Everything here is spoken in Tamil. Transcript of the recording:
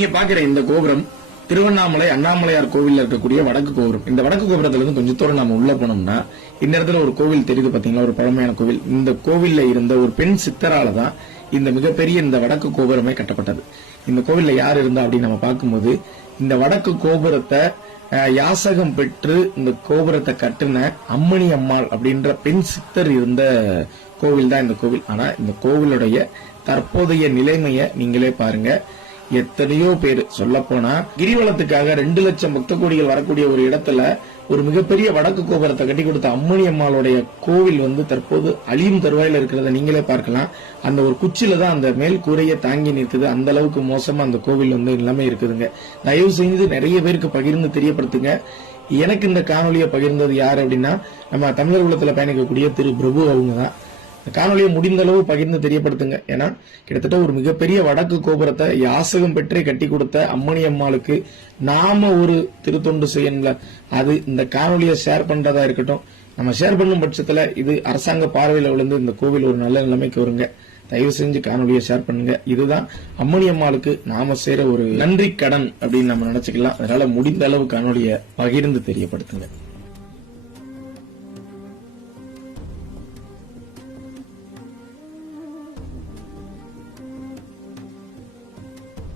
நீங்க பாக்குற இந்த கோபுரம் திருவண்ணாமலை அண்ணாமலையார் கோவில்ல இருக்கக்கூடிய வடக்கு கோபுரம். இந்த வடக்கு கோபுரத்துல இருந்து கொஞ்சம் தூரம் நம்ம உள்ள போனோம்னா இந்த இடத்துல ஒரு கோவில் தெரியுது பாத்தீங்களா, ஒரு பழமையான கோவில். இந்த கோவில்ல இருந்த ஒரு பெண் சித்தரால தான் இந்த மிகப்பெரிய இந்த வடக்கு கோபுரமே கட்டப்பட்டது. இந்த கோவில்ல யார் இருந்தா அப்படின்னு நம்ம பார்க்கும்போது இந்த வடக்கு கோபுரத்தை யாசகம் பெற்று இந்த கோபுரத்தை கட்டின அம்மணி அம்மாள் அப்படின்ற பெண் சித்தர் இருந்த கோவில் தான் இந்த கோவில். ஆனா இந்த கோவிலுடைய தற்போதைய நிலைமையை நீங்களே பாருங்க. எத்தனையோ பேர் சொல்ல போனா கிரிவலத்துக்காக 2 லட்சம் பக்த கோடிகள் வரக்கூடிய ஒரு இடத்துல ஒரு மிகப்பெரிய வடக்கு கோபுரத்தை கட்டி கொடுத்த அம்மணி அம்மாளுடைய கோவில் தற்போது அழியும் தருவாயில இருக்கிறத நீங்களே பார்க்கலாம். அந்த ஒரு குச்சியில தான் அந்த மேல் கூரையை தாங்கி நிற்குது. அந்த அளவுக்கு மோசமா அந்த கோவில் எல்லாமே இருக்குதுங்க. தயவு செஞ்சு நிறைய பேருக்கு பகிர்ந்து தெரியப்படுத்துங்க. எனக்கு இந்த காணொலியை பகிர்ந்தது யாரு அப்படின்னா நம்ம தமிழர் குலத்துல பயணிக்கக்கூடிய திரு பிரபு அவங்க தான். காணொலியை முடிந்த அளவு பகிர்ந்து தெரியப்படுத்துங்க. ஏன்னா கிட்டத்தட்ட ஒரு மிகப்பெரிய வடக்கு கோபுரத்தை யாசகம் பெற்றே கட்டி கொடுத்த அம்மணி அம்மாளுக்கு நாம ஒரு திருத்தொண்டு செய்யணும்ல, அது இந்த காணொலியை ஷேர் பண்றதா இருக்கட்டும். நம்ம ஷேர் பண்ணும் பட்சத்துல இது அரசாங்க பார்வையில விழுந்து இந்த கோவில் ஒரு நல்ல நிலைமைக்கு வருங்க. தயவு செஞ்சு காணொலியை ஷேர் பண்ணுங்க. இதுதான் அம்மணி அம்மாளுக்கு நாம செய்யற ஒரு நன்றி கடன் அப்படின்னு நம்ம நினைச்சுக்கலாம். அதனால முடிந்த அளவு காணொலியை பகிர்ந்து தெரியப்படுத்துங்க.